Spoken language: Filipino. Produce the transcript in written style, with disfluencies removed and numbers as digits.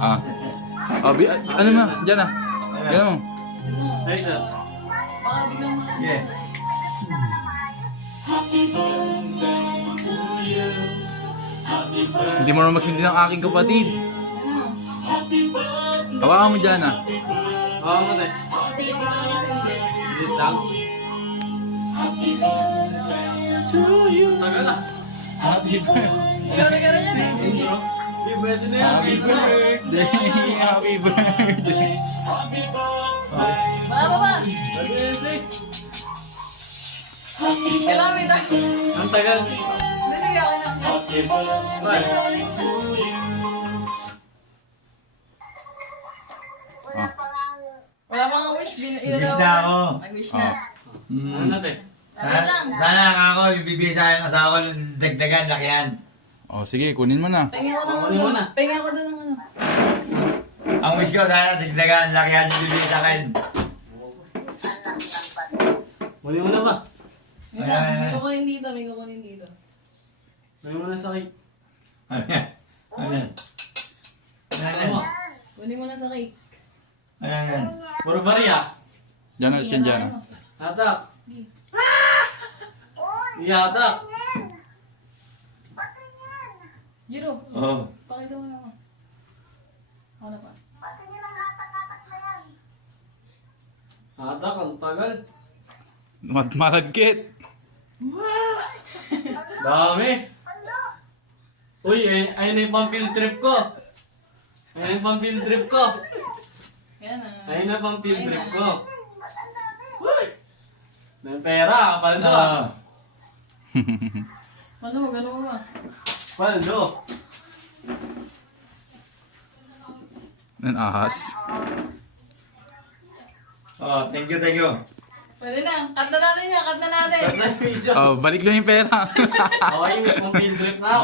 Ah. Ano na? Diyan na. Diyan mo. Ay, sir. Baka biglang Yeah. Hindi mo naman magsindi ng aking kapatid. Hawakan mo dyan ah. Oo, mo tayo. Bilis lang. Tagal na. Happy birthday. Ikaw na gano'n yan eh. Intro. Happy birthday na yan. Happy birthday. Happy birthday. Wala pa ba? Happy birthday. Kailangan may tayo. Ang tagal. Hindi, sige, okay na. Bye. Sige, ulit. Wala pa nga wish. Wish na ako. Ay, wish na. Ano natin? Wait lang. Sana ako, yung bibigay sa akin ng asawa ko ng dagdagan, lakihan. Oh, sige, kunin mo na. Pahinga ko ng Kunin mo na. Pahinga ko doon ng ano. Ang wish ko, sana dagdagan, lakihan yung bibigay sa akin. Muli mo na ba? Wait lang, may kukunin dito, may kukunin dito. Muli mo na sa cake. Ano yan? Ano yan? Ano yan? Kunin mo na sa cake. Ano yan? Puro bariya. Diyan na, siya dyan. Hatak. Ihatak. Jiro, Oo. pakita mo naman. Ano pa? Hatak, ang tagal. Maragkit. Dami. Uy, ayun na yung pang field trip ko. Ayun yung pang field trip ko. Yan na. Ayun na pang field Ayun trip na. ko. May pera, paldo. Ah. Ano mo, gano'n mo ba? Paldo. Ang ahas. Oh, thank you, thank you. Pwede na. Cut na natin yan, cut na natin. Sa video. Oh, balik lang yung pera. Okay, may pang field trip na ako.